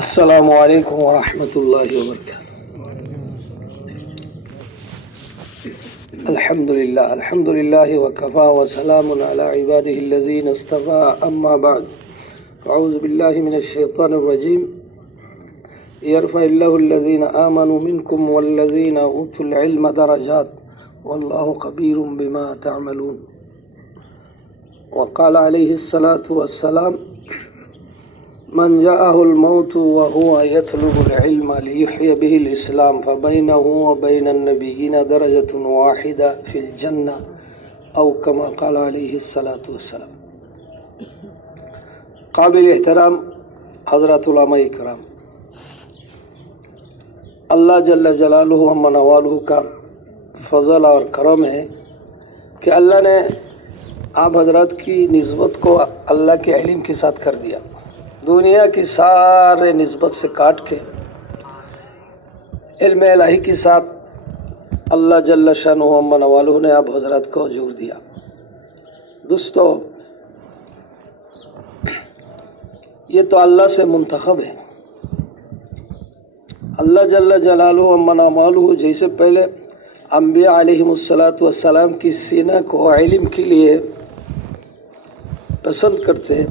السلام علیکم ورحمۃ اللہ وبرکاتہ۔ الحمد للہ وکفا وسلام علی عباده الذین اصطفى، اما بعد اعوذ باللہ من الشیطان الرجیم۔ یرفع اللہ الذین آمنوا منکم والذین اوتوا العلم درجات واللہ خبیر بما تعملون۔ وقال علیہ الصلاة والسلام: من جاءه الموت وهو يطلب العلم ليحيي به الإسلام فبينه وبين النبيين درجة واحدة في الجنة، أو كما قال عليه الصلاة والسلام۔ قابل احترام حضرات علماء کرام، اللہ جل جلالہ و منوالہ کا فضل اور کرم ہے کہ اللہ نے آپ حضرات کی نسبت کو اللہ کے علم کے ساتھ کر دیا۔ دنیا کی سارے نسبت سے کاٹ کے علم الہی کے ساتھ اللہ جل شانہ و منوالہ نے آپ حضرات کو جوڑ دیا۔ دوستو، یہ تو اللہ سے منتخب ہے۔ اللہ جل جلالہ و منوالہ جیسے پہلے انبیاء علیہم السلام کی سینہ کو علم کے لیے پسند کرتے،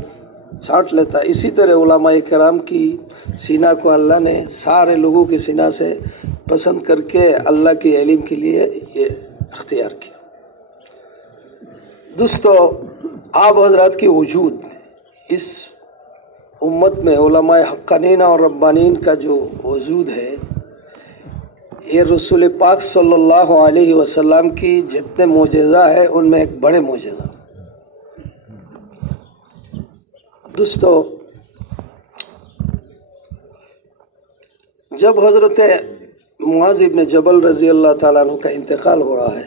چھانٹ لیتا، اسی طرح علماء کرام کی سینہ کو اللہ نے سارے لوگوں کی سینہ سے پسند کر کے اللہ کے علم کے لیے یہ اختیار کیا۔ دوستو، آپ حضرات کی وجود اس امت میں علماء حقانین اور ربانین کا جو وجود ہے، یہ رسول پاک صلی اللہ علیہ وسلم کی جتنے معجزہ ہے ان میں ایک بڑے معجزہ۔ دوستو، جب حضرت معاذ ابن جبل رضی اللہ تعالیٰ عنہ کا انتقال ہو رہا ہے،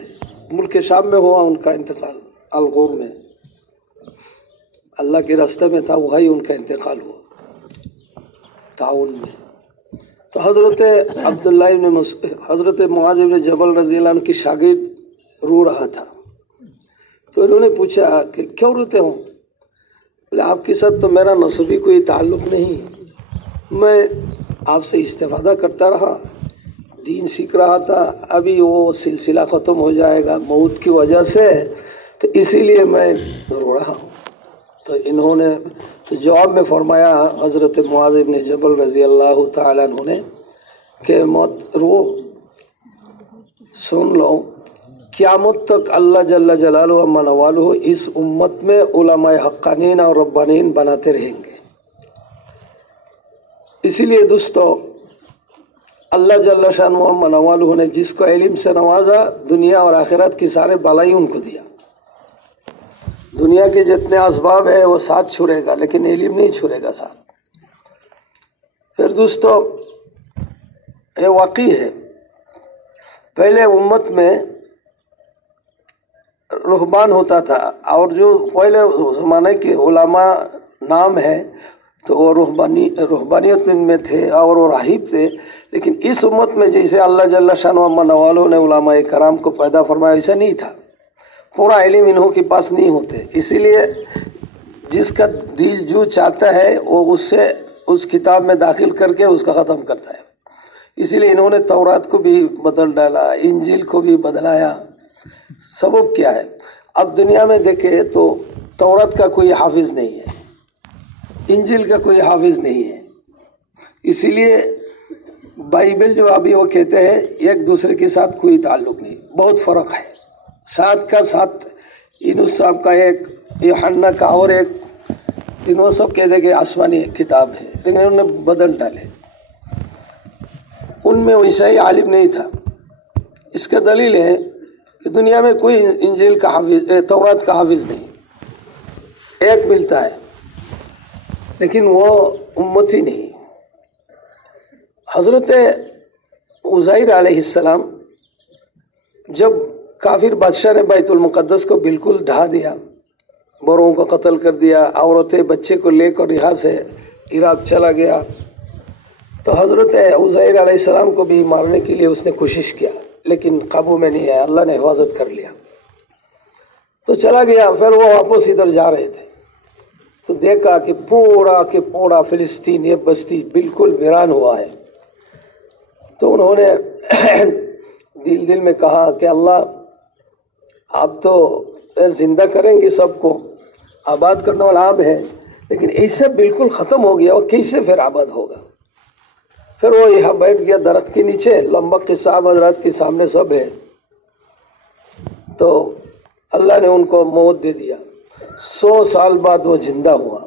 ملک شام میں ہوا ان کا انتقال، الغور میں اللہ کے راستے میں تھا، وہی ان کا انتقال ہوا تعاون میں۔ تو حضرت معاذ ابن جبل رضی اللہ عنہ کی شاگرد رو رہا تھا، تو انہوں نے پوچھا کہ کیوں روتے ہوں؟ آپ کے ساتھ تو میرا نسبی کوئی تعلق نہیں، میں آپ سے استفادہ کرتا رہا، دین سیکھ رہا تھا، ابھی وہ سلسلہ ختم ہو جائے گا موت کی وجہ سے، تو اسی لیے میں رو رہا ہوں۔ تو انہوں نے تو جواب میں فرمایا حضرت معاذ ابن جبل رضی اللہ تعالیٰ عنہ نے کہ مت رو، سن لو، قیامت تک اللہ جل جلالہ و منوالہ اس امت میں علماء حقانین اور ربانین بناتے رہیں گے۔ اسی لیے دوستو، اللہ جل شانہ و منوالہ نے جس کو علم سے نوازا، دنیا اور آخرت کی سارے بالائی ان کو دیا۔ دنیا کے جتنے اسباب ہیں وہ ساتھ چھوڑے گا، لیکن علم نہیں چھوڑے گا ساتھ۔ پھر دوستو، یہ واقعی ہے، پہلے امت میں رہبان ہوتا تھا، اور جو پہلے زمانے کے علماء نام ہے تو وہ رہبانیت میں تھے اور وہ راہب تھے، لیکن اس امت میں جیسے اللہ جل شانہ و منوالہ نے علماء کرام کو پیدا فرمایا، ایسا نہیں تھا، پورا علم انہوں کے پاس نہیں ہوتے۔ اسی لیے جس کا دل جو چاہتا ہے وہ اس کتاب میں داخل کر کے اس کا ختم کرتا ہے۔ اسی لیے انہوں نے تورات کو بھی بدل ڈالا، انجیل کو بھی بدلایا۔ سبب کیا ہے؟ اب دنیا میں دیکھیں تو تورات کا کوئی حافظ نہیں ہے، انجیل کا کوئی حافظ نہیں ہے، اسی لیے بائبل جو ابھی وہ کہتے ہیں ایک دوسرے کے ساتھ کوئی تعلق نہیں، بہت فرق ہے۔ ساتھ کا ساتھ یونس صاحب کا ایک، یوحنا کا اور ایک، انہوں سب کہتے کہ آسمانی کتاب ہے، لیکن انہوں نے بدل ڈالے، ان میں ویسا ہی عالم نہیں تھا۔ اس کا دلیل ہے کہ دنیا میں کوئی انجیل کا حافظ، تورات کا حافظ نہیں، ایک ملتا ہے لیکن وہ امتی نہیں۔ حضرت عزیر علیہ السلام جب کافر بادشاہ نے بیت المقدس کو بالکل ڈھا دیا، بڑوں کو قتل کر دیا، عورتیں بچے کو لے کر یہاں سے عراق چلا گیا، تو حضرت عزیر علیہ السلام کو بھی مارنے کے لیے اس نے کوشش کیا، لیکن قابو میں نہیں آیا، اللہ نے حفاظت کر لیا، تو چلا گیا۔ پھر وہ واپس ادھر جا رہے تھے، تو دیکھا کہ پورا فلسطین یہ بستی بالکل ویران ہوا ہے. تو انہوں نے دل میں کہا کہ اللہ آپ تو زندہ کریں گے سب کو، آباد کرنے والا آپ ہے، لیکن ایسے بالکل ختم ہو گیا اور کیسے پھر آباد ہوگا. پھر وہ یہاں بیٹھ گیا درخت کے نیچے. لمبا قصہ حضرات کے سامنے سب ہے. تو اللہ نے ان کو موت دے دیا. 100 سال بعد وہ زندہ ہوا.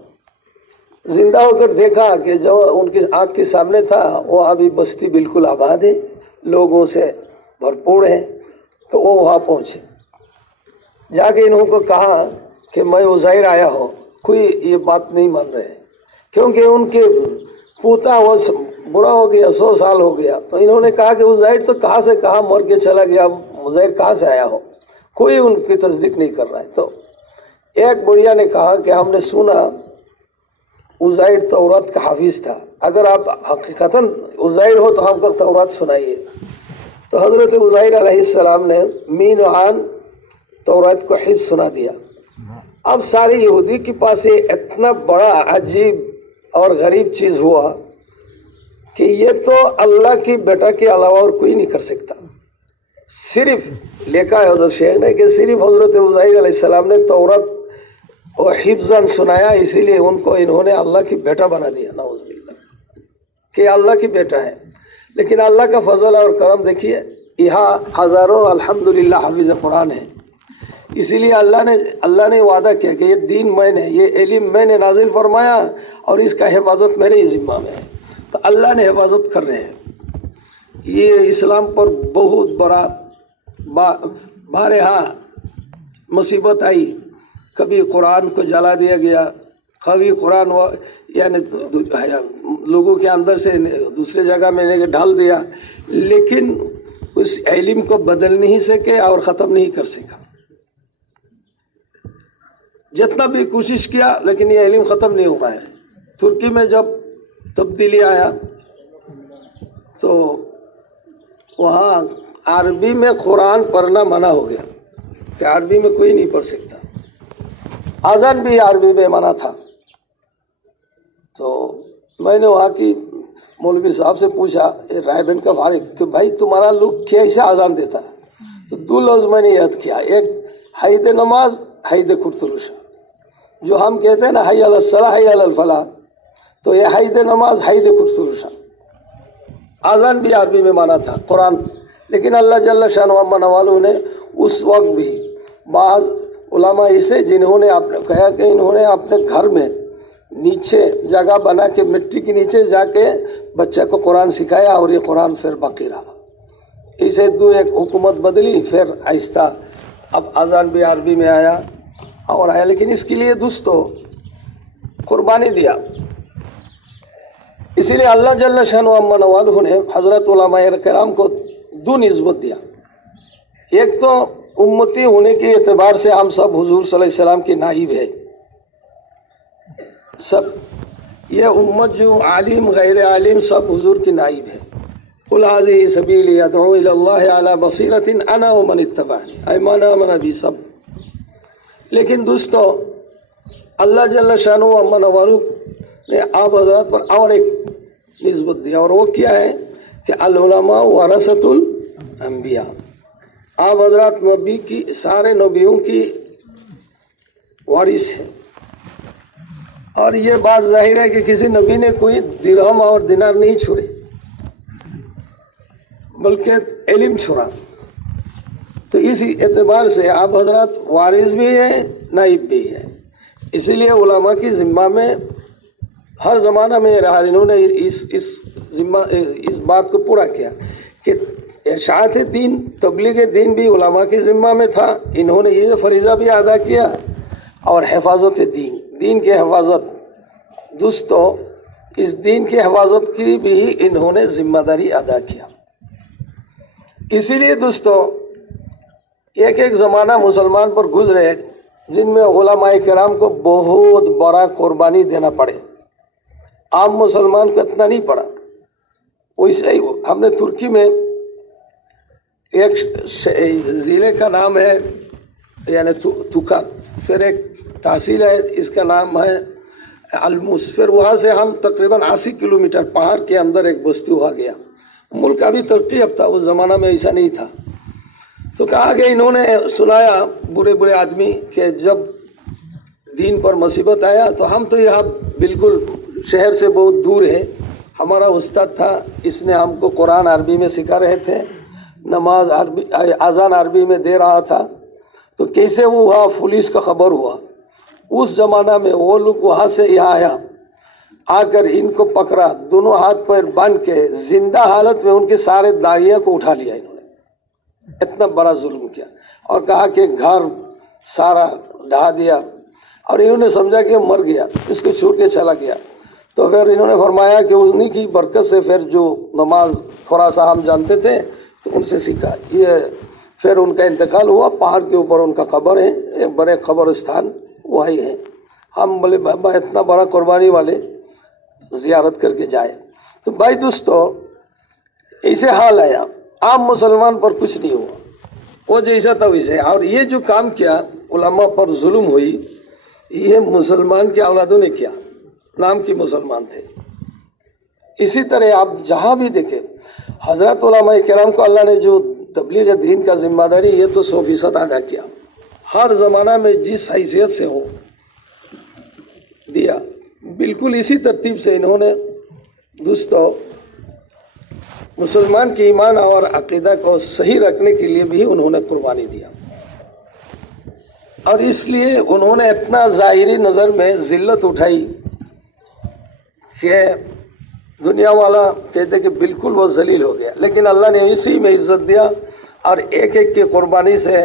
زندہ ہو کر دیکھا کہ جو ان کی آنکھ کے سامنے تھا وہ ابھی بستی بالکل آباد ہے، لوگوں سے بھرپور ہے. تو وہ وہاں پہنچے. جا کے انہوں کو کہا کہ میں عزیر آیا ہوں. کوئی یہ بات نہیں مان رہے کیونکہ ان کے پوتا وہ برا ہو گیا، 100 سال ہو گیا. تو انہوں نے کہا کہ عزیر تو کہاں سے کہاں مر کے چلا گیا، عزیر کہاں سے آیا ہو. کوئی ان کی تصدیق نہیں کر رہا ہے. تو ایک بڑھیا نے کہا کہ ہم نے سنا عزیر تورات کا حافظ تھا، اگر آپ حقیقتاً عزیر ہو تو ہم کو تورات سنائیے. تو حضرت عزیر علیہ السلام نے مین و عان تورات کو حفظ سنا دیا. اب سارے یہودی کے پاس یہ اتنا بڑا عجیب اور غریب چیز ہوا کہ یہ تو اللہ کی بیٹا کے علاوہ اور کوئی نہیں کر سکتا. صرف لکھا ہے حضرت شیخ نے کہ صرف حضرت عزیر علیہ السلام نے تورات اور حفظاً سنایا، اسی لیے ان کو انہوں نے اللہ کی بیٹا بنا دیا. نعوذ باللہ کہ اللہ کی بیٹا ہے. لیکن اللہ کا فضل اور کرم دیکھیے، یہاں ہزاروں الحمدللہ حافظ قرآن ہے. اسی لیے اللہ نے وعدہ کیا کہ یہ دین میں نے، یہ علم میں نے نازل فرمایا اور اس کا حفاظت میرے ہی ذمہ میں ہے. تو اللہ نے حفاظت کر رہے ہیں. یہ اسلام پر بہت بڑا بارہا مصیبت آئی. کبھی قرآن کو جلا دیا گیا، کبھی قرآن یعنی لوگوں کے اندر سے دوسرے جگہ میں ڈال دیا، لیکن اس علم کو بدل نہیں سکے اور ختم نہیں کر سکا. جتنا بھی کوشش کیا لیکن یہ علم ختم نہیں ہو پایا. ترکی میں جب تبدیلی آیا تو وہاں عربی میں قرآن پڑھنا منع ہو گیا کہ عربی میں کوئی نہیں پڑھ سکتا. اذان بھی عربی میں منع تھا. تو میں نے وہاں کی مولوی صاحب سے پوچھا رائے بین کا فارغ کہ بھائی تمہارا لوگ کیسے اذان دیتا ہے؟ تو 2 لفظ میں نے یاد کیا، ایک حید نماز، حید کرتلوشا. جو ہم کہتے ہیں نا حی علی الصلاح حی علی الفلاح، تو یہ حید نماز حید کرتلوشا. اذان بھی عربی میں مانا تھا قرآن. لیکن اللہ جل شانہ و نوالہ نے اس وقت بھی بعض علماء اسے جنہوں نے کہا کہ انہوں نے اپنے گھر میں نیچے جگہ بنا کے مٹی کے نیچے جا کے بچے کو قرآن سکھایا اور یہ قرآن پھر باقی رہا. اسے ایک حکومت بدلی، پھر آہستہ اب اذان بھی عربی میں آیا اور آیا. لیکن اس کے لیے دوستو قربانی دیا. اسی لیے اللہ جل شانہ و نوالہ نے حضرت علماء کرام کو 2 نسبت دیا. ایک تو امتی ہونے کے اعتبار سے ہم سب حضور صلی اللہ علیہ وسلم کے نائب ہے. سب یہ امت جو عالم غیر عالم سب حضور کی نائب ہے. قل هذه سبیلی ادعو الی اللہ علی بصیرۃ انا ومن اتبعنی، ایمان آمن بھی سب. لیکن دوستو اللہ جل شانہ و نوالہ نے آپ حضرات پر اور ایک نسبت دیا، اور وہ کیا ہے کہ العلماء ورثۃ الانبیاء. آپ حضرات نبی کی سارے نبیوں کی وارث ہیں. اور یہ بات ظاہر ہے کہ کسی نبی نے کوئی درہم اور دینار نہیں چھوڑے بلکہ علم چھوڑا. تو اسی اعتبار سے آپ حضرات وارث بھی ہیں، نائب بھی ہیں. اسی لیے علماء کی ذمہ میں ہر زمانہ میں رہا. انہوں نے اس بات کو پورا کیا کہ اشاعت دین، تبلیغ دین بھی علماء کی ذمہ میں تھا. انہوں نے یہ فریضہ بھی ادا کیا، اور حفاظت دین کی حفاظت. دوستو اس دین کی حفاظت کی بھی انہوں نے ذمہ داری ادا کیا. اسی لیے دوستو ایک زمانہ مسلمان پر گزرے جن میں علماء کرام کو بہت بڑا قربانی دینا پڑے. عام مسلمان کو اتنا نہیں پڑا. ویسے ہی ہم نے ترکی میں ایک ضلع کا نام ہے یعنی توکات، پھر ایک تحصیل ہے اس کا نام ہے अलमूस। फिर वहाँ से हम तकरीबन 80 किलोमीटर पहाड़ के अंदर एक बस्ती हुआ गया। मुल्क अभी तरक्की अब था, उस ज़माना में ऐसा नहीं था। तो कहा कि इन्होंने सुनाया बुरे बुरे आदमी कि जब दीन पर मुसीबत आया तो हम तो यहाँ बिल्कुल शहर से बहुत दूर है, हमारा उस्ताद था, इसने हमको कुरान अरबी में सिखा रहे थे, नमाज अरबी अजान अरबी में दे रहा था। तो कैसे वो वहाँ पुलिस का खबर हुआ, उस ज़माना में वो लोग वहाँ से यहाँ आया, आकर इनको पकड़ा, दोनों हाथ पैर बांध के जिंदा हालत में उनके सारे दाढ़िया को उठा लिया इन्होंने। इतना बड़ा जुल्म किया और कहा कि घर सारा ढहा दिया, और इन्होंने समझा कि मर गया, इसको छोड़ के चला गया। तो फिर इन्होंने फरमाया कि उन्हीं की बरकत से फिर जो नमाज थोड़ा सा हम जानते थे तो उनसे सीखा। ये फिर उनका इंतकाल हुआ, पहाड़ के ऊपर उनका कब्र है, एक बड़े कब्रस्तान वही है। हम बोले बाबा इतना बड़ा कुर्बानी वाले जियारत करके जाए। तो भाई दोस्तों ऐसे हाल आया, आम मुसलमान पर कुछ नहीं हुआ, वो जैसा था वैसे। और ये जो काम किया उलमा पर जुल्म हुई, ये मुसलमान के औलादों ने किया, नाम के मुसलमान थे। इसी तरह आप जहाँ भी देखें हजरत उलमा किराम को अल्लाह ने जो तबलीग दीन का जिम्मेदारी ये तो 100% अदा किया, हर ज़माना में जिस हैसियत से हो दिया। बिल्कुल इसी तरतीब से इन्होंने दोस्तों मुसलमान के ईमान और अकीदा को सही रखने के लिए भी उन्होंने कुर्बानी दिया। और इसलिए उन्होंने इतना ज़ाहिरी नज़र में जिल्लत उठाई कि दुनिया वाला कहते कि बिल्कुल वो जलील हो गया, लेकिन अल्लाह ने इसी में इज्जत दिया। और एक एक की कुर्बानी से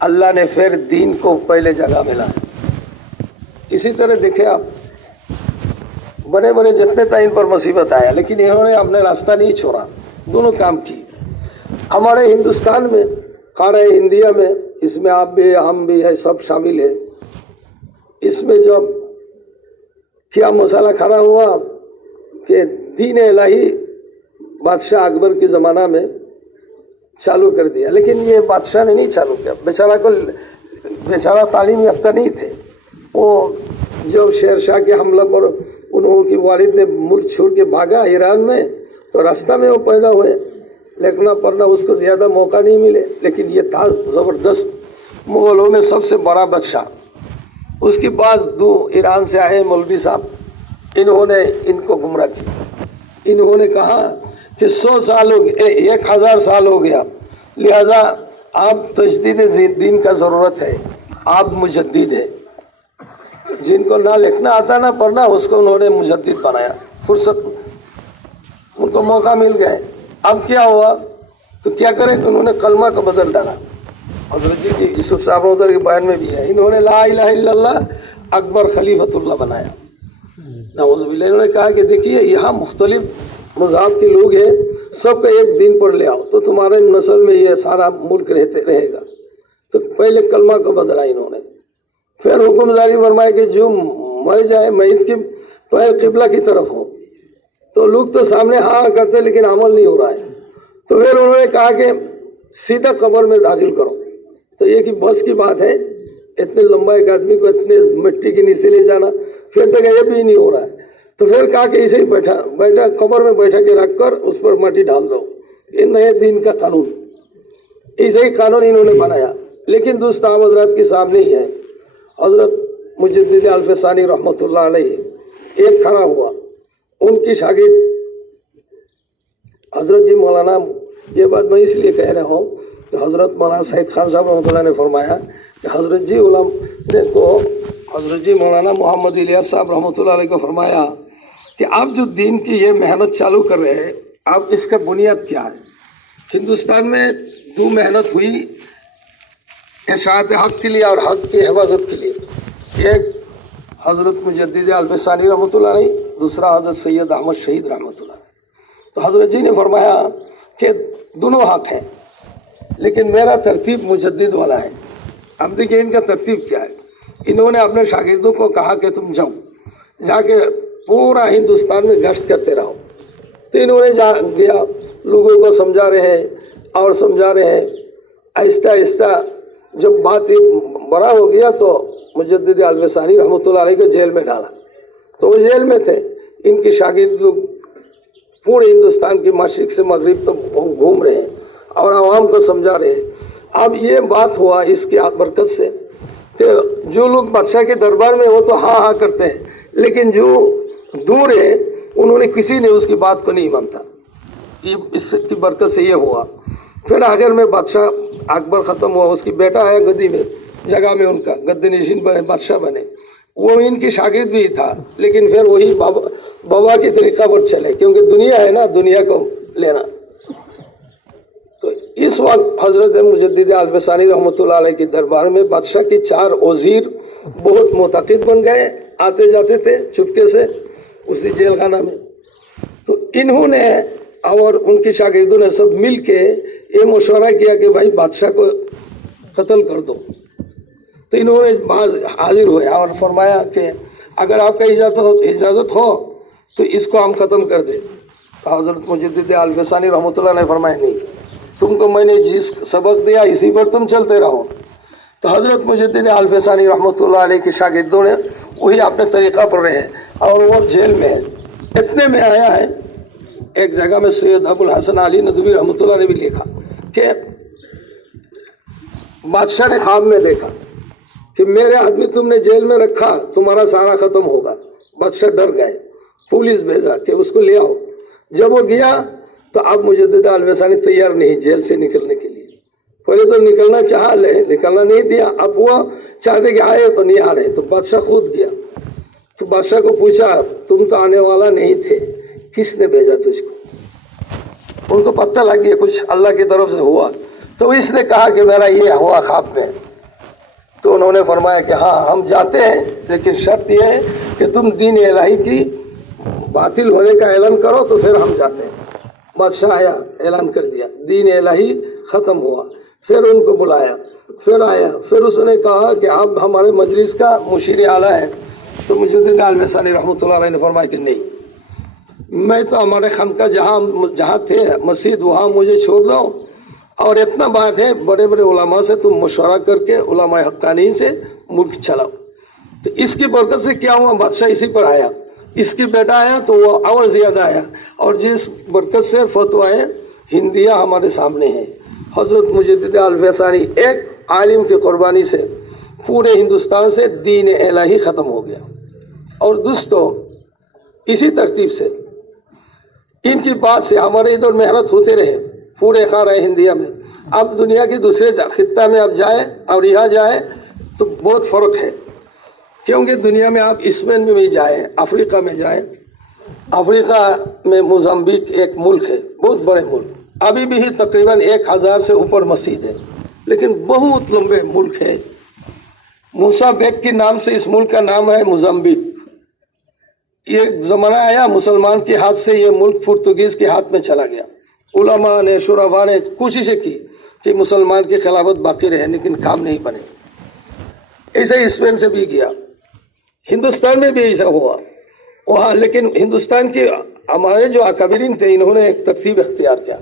अल्लाह ने फिर दीन को पहले जगह मिला। इसी तरह देखे आप बड़े बड़े जितने था इन पर मुसीबत आया, लेकिन इन्होंने अपने रास्ता नहीं छोड़ा, दोनों काम की। हमारे हिंदुस्तान में खाना इंडिया में, इसमें आप भी हम भी है, सब शामिल है। इसमें जो क्या मसाला खड़ा हुआ कि दीन इलाही बादशाह अकबर के ज़माना में चालू कर दिया, लेकिन ये बादशाह ने नहीं चालू किया, बेचारा तालीम याफ्ता नहीं थे। वो जब शेर शाह के हमला पर उनकी वालिद ने मुल्क छोड़ के भागा ईरान में, तो रास्ता में वो पैदा हुए, लिखना पढ़ना उसको ज़्यादा मौका नहीं मिले। लेकिन ये था ज़बरदस्त, मुग़लों में सबसे बड़ा बादशाह। उसके पास 2 ईरान से आए मौलवी साहब, इन्होंने इनको गुमराह किया। इन्होंने कहा कि 100 साल हो गए, 1000 साल हो गया, लिहाजा आप तजदीद दीन का ज़रूरत है, आप मुजद्दिद है। जिनको ना लिखना आता ना पढ़ना, उसको उन्होंने मुजद्दिद बनाया। फुर्सत उनको मौका मिल गए। अब क्या हुआ तो क्या करें कि उन्होंने कलमा को बदल डाला। हज़रत जी की यूसुफ साहब उधर के बयान में भी है, इन्होंने ला इलाहा इल्लल्लाह अकबर खलीफतुल्लाह बनाया। नाउज़ुबिल्लाह। इन्होंने कहा कि देखिए यहाँ मुख्तलिफ मज़हब के लोग हैं, सबको एक दिन पर ले आओ तो तुम्हारे नस्ल में ये सारा मुल्क रहेगा। तो पहले कलमा को बदला इन्होंने। फिर हुक्म जारी फरमाया कि जो मर जाए मय्यत के पैर किबला की तरफ हो। तो लोग तो सामने हाँ करते लेकिन अमल नहीं हो रहा है। तो फिर उन्होंने कहा कि सीधा कब्र में दाखिल करो। तो ये कि बस की बात है, इतने लंबा एक आदमी को इतने मिट्टी के नीचे ले जाना, फिर तक ये भी नहीं हो रहा है। तो फिर कहा कि इसे ही बैठा कब्र में बैठा के रख कर उस पर माटी डाल दो। ये नए दिन का कानून, ऐसे ही कानून इन्होंने बनाया। लेकिन दोस्त आप हजरत के सामने ही है, हजरत मुजद्दिद अल-फ़सानी रहमतुल्लाह अलैह एक खड़ा हुआ, उनकी शागिर्द हजरत जी मौलाना, ये बात मैं इसलिए कह रहा हूँ कि हजरत मौलाना सईद खान साहब रहमतुल्लाह ने फरमाया कि हजरत जी को हजरत जी मौलाना मोहम्मद इलियास साहब रहमतुल्लाह अलैह को फरमाया कि आप जो दीन की ये मेहनत चालू कर रहे हैं, आप इसका बुनियाद क्या है। हिंदुस्तान में 2 मेहनत हुई इशाअत हक़ के लिए और हक़ की हिफाजत के लिए। एक हज़रत मुजद्दिद अल-फ़सानी रहमतुल्लाह अलैह, दूसरा हज़रत सैयद अहमद शहीद रहमतुल्लाह। तो हज़रत जी ने फरमाया कि दोनों हक़ हैं, लेकिन मेरा तरतीब मुजद्दिद वाला है। अब देखिए इनका तरतीब क्या है। इन्होंने अपने शागिर्दों को कहा कि तुम जाओ, जाके पूरा हिंदुस्तान में गश्त करते रहो। तो इन्होंने गया, लोगों को समझा रहे हैं और समझा रहे हैं। आहिस्ता आहिस्ता जब बात बड़ा हो गया तो मुजद्दिद अल-फ़सानी रहमतुल्लाह अलैह को जेल में डाला। तो वो जेल में थे। इनके शागिर्द लोग पूरे हिंदुस्तान की मशरिक से मगरिब तो घूम रहे हैं और आवाम को समझा रहे हैं। अब ये बात हुआ इसकी बरकत से कि जो लोग बादशाह के दरबार में वो तो हाँ हाँ करते हैं, लेकिन जो दूर है उन्होंने किसी ने उसकी बात को नहीं मानता। ये इसकी बरकत से ये हुआ। फिर आखिर में बादशाह अकबर ख़त्म हुआ, उसकी बेटा आया गद्दी में, जगह में उनका गद्दी नशीन बने, बादशाह बने। वो इनकी शागिर्द भी था, लेकिन फिर वही बाबा की तरीका पर चले, क्योंकि दुनिया है ना, दुनिया को लेना। तो इस वक्त हजरत मुजद्दिद अल-फसानी रहमतुल्लाह अलैह के दरबार में बादशाह के 4 वजीर बहुत मुतक़िद बन गए, आते जाते थे चुपके से उसी जेल खाना में। तो इन्होंने और उनके शागिर्दों ने सब मिल के ये मशवरा किया कि भाई बादशाह को कत्ल कर दो। तो इन्होंने हाजिर हुए और फरमाया कि अगर आपका इजाज़त हो तो इसको हम ख़त्म कर दें। हज़रत मुजद्दिद अल-फसानी रहमतुल्लाह ने फरमाया नहीं, तुमको मैंने जिस सबक दिया इसी पर तुम चलते रहो। तो हज़रत मुजद्दिद अल-फसानी रहमतुल्लाह अलैह के शागिर्दों ने वही अपने तरीक़ा पर रहे और वो जेल में है। इतने में आया है एक जगह में सैयद अबुल हसन अली नदवी रहमतुल्लाह ने भी लिखा कि बादशाह ने ख्वाब में देखा कि मेरे आदमी तुमने जेल में रखा, तुम्हारा सारा ख़त्म होगा। बादशाह डर गए, पुलिस भेजा कि उसको ले आओ। जब वो गया तो अब मुजद्दिद अल-फसानी तैयार नहीं जेल से निकलने के लिए। पहले तो निकलना चाहा, निकलना नहीं दिया। अब वो चाहते कि आए तो नहीं आ रहे, तो बादशाह खुद गया। तो बादशाह को पूछा, तुम तो आने वाला नहीं थे, किसने भेजा तुझको? उनको पता लग गया कुछ अल्लाह की तरफ से हुआ। तो इसने कहा कि मेरा ये हुआ ख्वाब में। तो उन्होंने फरमाया कि हाँ हम जाते हैं, लेकिन शर्त यह है कि तुम दीन इलाही की बातिल होने का ऐलान करो तो फिर हम जाते हैं। बादशाह आया, ऐलान कर दिया, दीन इलाही ख़त्म हुआ। फिर उनको बुलाया, फिर आया, फिर उसने कहा कि आप हमारे मजलिस का मुशीर आला है। तो मुजद्दिद अल-फसानी रहमतुल्लाह अलैह ने फरमाया कि नहीं, मैं तो हमारे खानका जहाँ थे मस्जिद वहाँ मुझे छोड़ दो, और इतना बात है बड़े बड़े उलमा से तुम मशवरा करके उलमा हक्कानी से मुल्क चलाओ। तो इसकी बरकत से क्या हुआ, बादशाह इसी पर आया। इसकी बेटा आया तो वो और ज़्यादा आया, और जिस बरकत से फतवाएँ हिंदिया हमारे सामने हैं। हज़रत मुजद्दिद अल-फसानी एक आलिम की कुर्बानी से पूरे हिंदुस्तान से दीन इलाही ख़त्म हो गया। और दोस्तों इसी तरतीब से इनकी बात से हमारे इधर मेहनत होते रहे पूरे खारा हिंदिया में। अब दुनिया की दूसरे खित्ता में आप जाए और यहाँ जाए तो बहुत फ़र्क है, क्योंकि दुनिया में आप स्पेन में भी जाए, अफ्रीका में जाए। अफ्रीका में मोज़ाम्बिक एक मुल्क है, बहुत बड़े मुल्क, अभी भी तकरीबन 1000 से ऊपर मस्जिद है, लेकिन बहुत लंबे मुल्क है। मूसा बेग के नाम से इस मुल्क का नाम है मोज़ाम्बिक। ये ज़माना आया मुसलमान के हाथ से ये मुल्क पुर्तगीज़ के हाथ में चला गया। उलमा ने, शुरफा ने कोशिश की कि मुसलमान की खिलाफत बाकी रहे, लेकिन काम नहीं बने। ऐसे स्पेन से भी गया, हिंदुस्तान में भी ऐसा हुआ वहाँ। लेकिन हिंदुस्तान के हमारे जो अकाबिरीन थे, इन्होंने एक तरतीब इख्तियार किया।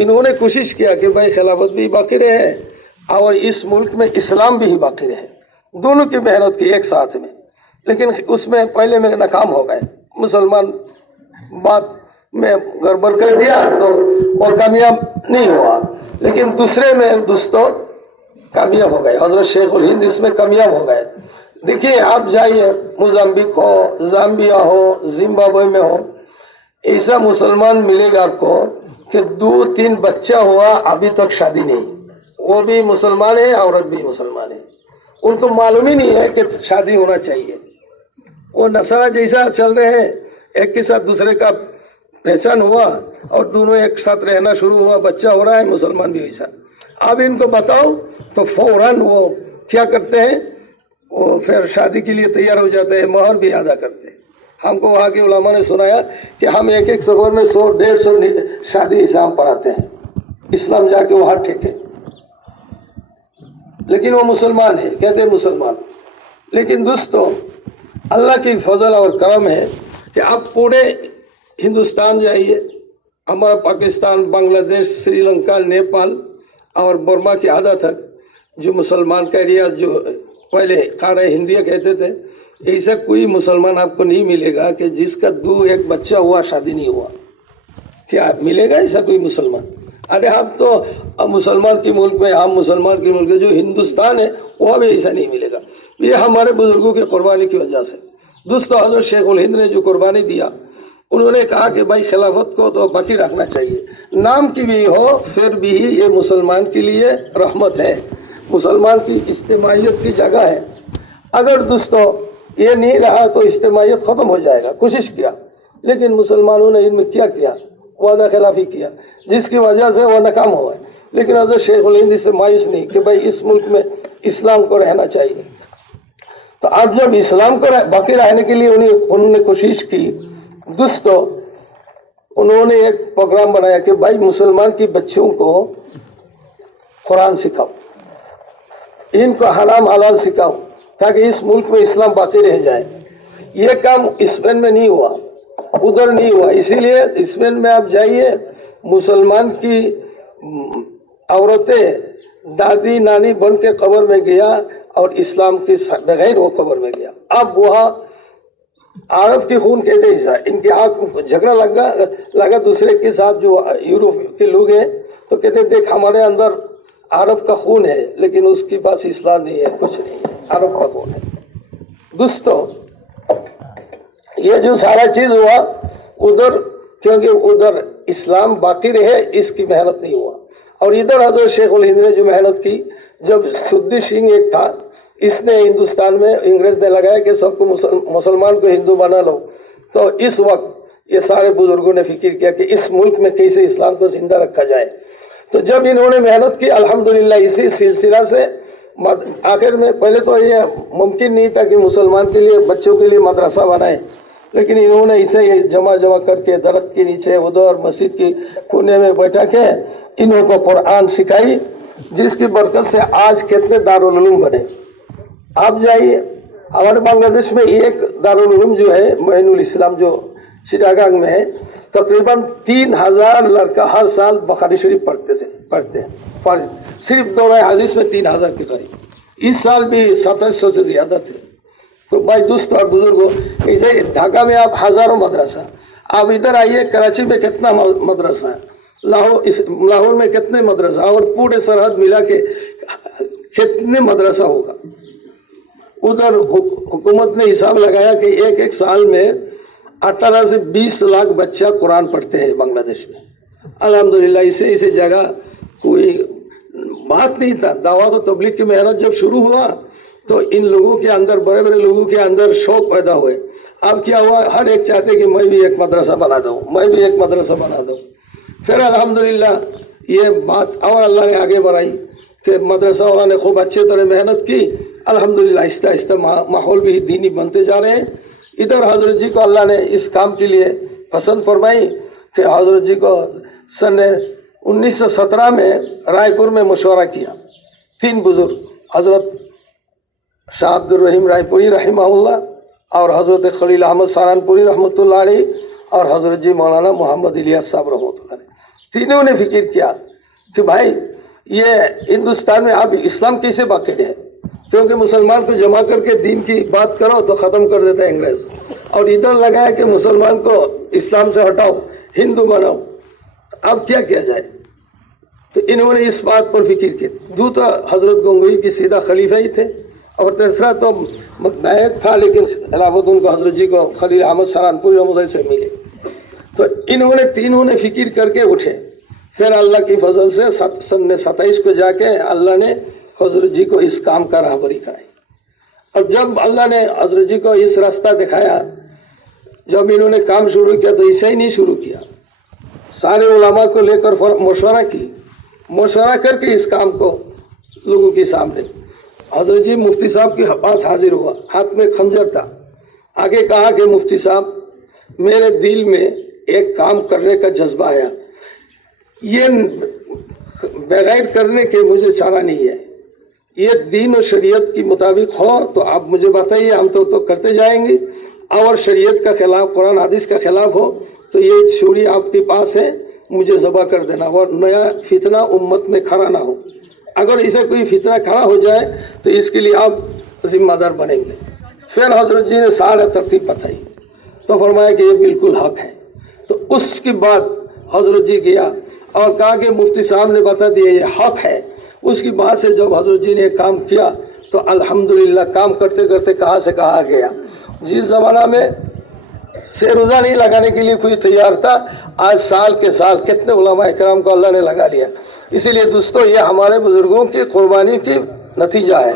इन्होंने कोशिश किया कि भाई खिलाफत भी बाकी रहे और इस मुल्क में इस्लाम भी बाकी रहे। दोनों की मेहनत की एक साथ में, लेकिन उसमें पहले में नाकाम हो गए। मुसलमान बात में गड़बड़ कर दिया तो वो कामयाब नहीं हुआ, लेकिन दूसरे में दोस्तों कामयाब हो गए। हजरत शेखुल हिंद इसमें कामयाब हो गए। देखिए आप जाइए, मोज़ाम्बिक हो, ज़ाम्बिया हो, जिम्बाब्वे में हो, ऐसा मुसलमान मिलेगा आपको कि 2-3 बच्चा हुआ अभी तक शादी नहीं, वो भी मुसलमान है, औरत भी मुसलमान है। उनको मालूम ही नहीं है कि शादी होना चाहिए। वो नशा जैसा चल रहे हैं, एक के साथ दूसरे का पहचान हुआ और दोनों एक साथ रहना शुरू हुआ, बच्चा हो रहा है। मुसलमान भी वैसा। अब इनको बताओ तो फौरन वो क्या करते हैं, वो फिर शादी के लिए तैयार हो जाते हैं, मोहर भी अदा करते हैं। हमको वहाँ के उलमा ने सुनाया कि हम एक सफर में 100-150 शादी इस्लाम पढ़ाते हैं, इस्लाम जाके वहाँ ठेके, लेकिन वो मुसलमान है, कहते हैं मुसलमान। लेकिन दोस्तों अल्लाह की फजल और करम है कि आप पूरे हिंदुस्तान जाइए, हमारा पाकिस्तान, बांग्लादेश, श्रीलंका, नेपाल और बर्मा के आधा तक जो मुसलमान का एरिया जो पहले खारे हिंदी कहते थे, ऐसा कोई मुसलमान आपको नहीं मिलेगा कि जिसका एक बच्चा हुआ शादी नहीं हुआ। क्या मिलेगा ऐसा कोई मुसलमान? अरे हम तो मुसलमान के मुल्क में, हम मुसलमान के मुल्क में जो हिंदुस्तान है वहाँ भी ऐसा नहीं मिलेगा। ये हमारे बुजुर्गों की कुर्बानी की वजह से। दोस्तों, हज़रत शेखुल हिंद ने जो कुर्बानी दिया, उन्होंने कहा कि भाई खिलाफत को तो बाकी रखना चाहिए, नाम की भी हो फिर भी ये मुसलमान के लिए रहमत है, मुसलमान की इज्तिमाइयत की जगह है। अगर दोस्तों ये नहीं रहा तो इज्तिमाइयत खत्म हो जाएगा। कोशिश किया, लेकिन मुसलमानों ने इनमें क्या किया? वादा खिलाफी किया, जिसकी वजह से वो नाकाम हुआ। लेकिन हज़रत शेखुल हिंद इससे मायूस नहीं कि भाई इस मुल्क में इस्लाम को रहना चाहिए। तो अब जब इस्लाम को बाकी रहने के लिए उन्होंने कोशिश की, दोस्तों उन्होंने एक प्रोग्राम बनाया कि भाई मुसलमान की बच्चों को कुरान सिखाओ, इनको हराम हलाल सिखाओ, ताकि इस मुल्क में इस्लाम बाकी रह जाए। ये काम स्पेन में नहीं हुआ, उधर नहीं हुआ। इसीलिए स्पेन में आप जाइए, मुसलमान की औरतें दादी नानी बन के कब्र में गया और इस्लाम के बगैर वो कब्र में गया। अब वहाँ अरब के खून के जैसा इनके आंख झगड़ा लगा दूसरे के साथ, जो यूरोप के लोग हैं, तो कहते देख हमारे अंदर अरब का खून है, लेकिन उसके पास इस्लाम नहीं है, कुछ नहीं है, अरब का खून है। दोस्तों, ये जो सारा चीज हुआ उधर, क्योंकि उधर इस्लाम बाकी रहे इसकी मेहनत नहीं हुआ। और इधर हज़रत शेखुल हिंद ने जो मेहनत की, जब सुद्दी सिंह एक था, इसने हिंदुस्तान में अंग्रेज ने लगाया कि सबको मुसलमान को हिंदू बना लो। तो इस वक्त ये सारे बुजुर्गों ने फिक्र किया कि इस मुल्क में कैसे इस्लाम को जिंदा रखा जाए। तो जब इन्होंने मेहनत की, अल्हम्दुलिल्लाह इसी सिलसिला से आखिर में, पहले तो ये मुमकिन नहीं था कि मुसलमान के लिए बच्चों के लिए मदरसा बनाए, लेकिन इन्होंने इसे जमा करके दरख्त के नीचे उधर मस्जिद के कोने में बैठा के इन्होंने कुरान सिखाई, जिसकी बरकत से आज कितने दारुल उलूम बने। आप जाइए, हमारे बांग्लादेश में एक दारुल उलूम जो है मोइनुल इस्लाम, जो चिटागांग में है, तकरीबन 3000 लड़का हर साल बुखारी शरीफ पढ़ते हैं। सिर्फ दौरा हदीस में 3000 के करीब। इस साल भी 2700 से ज्यादा थे। तो भाई दोस्तों और बुजुर्गों, ऐसे ढाका में आप हजारों मदरसा, आप इधर आइए कराची में कितना मदरसा है, लाहौर में कितने मदरसा, और पूरे सरहद मिला के कितने मदरसा होगा। उधर हुकूमत ने हिसाब लगाया कि एक साल में 18 से 20 लाख बच्चा कुरान पढ़ते हैं बांग्लादेश में। अल्हम्दुलिल्लाह, इसे जगह कोई बात नहीं था। दावा तो तबलीग की मेहनत जब शुरू हुआ तो इन लोगों के अंदर, बड़े बड़े लोगों के अंदर शौक पैदा हुए। अब क्या हुआ, हर एक चाहते कि मैं भी एक मदरसा बना दूं, मैं भी एक मदरसा बना दूं। फिर अल्हम्दुलिल्लाह ये बात और अल्लाह ने आगे बढ़ाई कि मदरसा वाला ने खूब अच्छे तरह मेहनत की। अल्हम्दुलिल्लाह आहिस्ता आहिस्ता माहौल भी दीनी बनते जा रहे हैं। इधर हजरत जी को अल्लाह ने इस काम के लिए पसंद फरमाई कि हजरत जी को सन 1917 में रायपुर में मशवरा किया। 3 बुजुर्ग, हजरत शाह अब्दुल रहीम रायपुरी रहमहुल्लाह और हजरत खलील अहमद सहारनपुरी रहमतुल्लाह अलैह और हजरत जी मौलाना मोहम्मद इलियास साहब रहमतुल्लाह अलैह, तीनों ने फिक्र किया कि भाई ये हिंदुस्तान में आप इस्लाम कैसे बाकी है, क्योंकि मुसलमान को जमा करके दीन की बात करो तो ख़त्म कर देता है अंग्रेज, और इधर लगाया कि मुसलमान को इस्लाम से हटाओ, हिंदू बनाओ। अब क्या किया जाए? तो इन्होंने इस बात पर फिक्र की। दूसरा हजरत गंगोई की सीधा खलीफा ही थे, और तीसरा तो नायक था, लेकिन खिलाफत उनको हजरत जी को खलील अहमद सहारनपुरी रहमतुल्लाह से मिले। तो इन्होंने तीनों ने फिक्र करके उठे। फिर अल्लाह की फजल से सन 27 को जाके अल्लाह ने हजरत जी को इस काम का राहबरी कराई। और जब अल्लाह ने हजरत जी को इस रास्ता दिखाया, जब इन्होंने काम शुरू किया तो ऐसे ही नहीं शुरू किया, सारे उलमा को लेकर मशवरा करके इस काम को लोगों के सामने हजरत जी मुफ्ती साहब के पास हाजिर हुआ, हाथ में खंजर था। आगे कहा कि मुफ्ती साहब, मेरे दिल में एक काम करने का जज्बा आया, ये बगैर करने के मुझे चारा नहीं है, ये दीन और शरीयत के मुताबिक हो तो आप मुझे बताइए, हम तो करते जाएंगे, और शरीयत का खिलाफ, कुरान हदीस का खिलाफ हो तो ये छुरी आपके पास है, मुझे ज़बह कर देना, और नया फितना उम्मत में खड़ा ना हो। अगर ऐसा कोई फितना खड़ा हो जाए तो इसके लिए आप ذمہ دار بنیں گے. پھر حضرت جی نے سارا ترتیب بتائی تو فرمایا کہ یہ بالکل حق ہے. تو اس کے بعد حضرت جی گیا اور کہا کہ مفتی صاحب نے بتا دیا یہ حق ہے. اس کی بات سے جب حضرت جی نے کام کیا تو الحمدللہ کام کرتے کرتے کہاں سے کہا گیا. جس زمانہ میں سے روزہ نہیں لگانے کے لیے کوئی تیار تھا، آج سال کے سال کتنے علماء اکرام کو اللہ نے لگا لیا. اسی لیے دوستو یہ ہمارے بزرگوں کی قربانی کی نتیجہ ہے.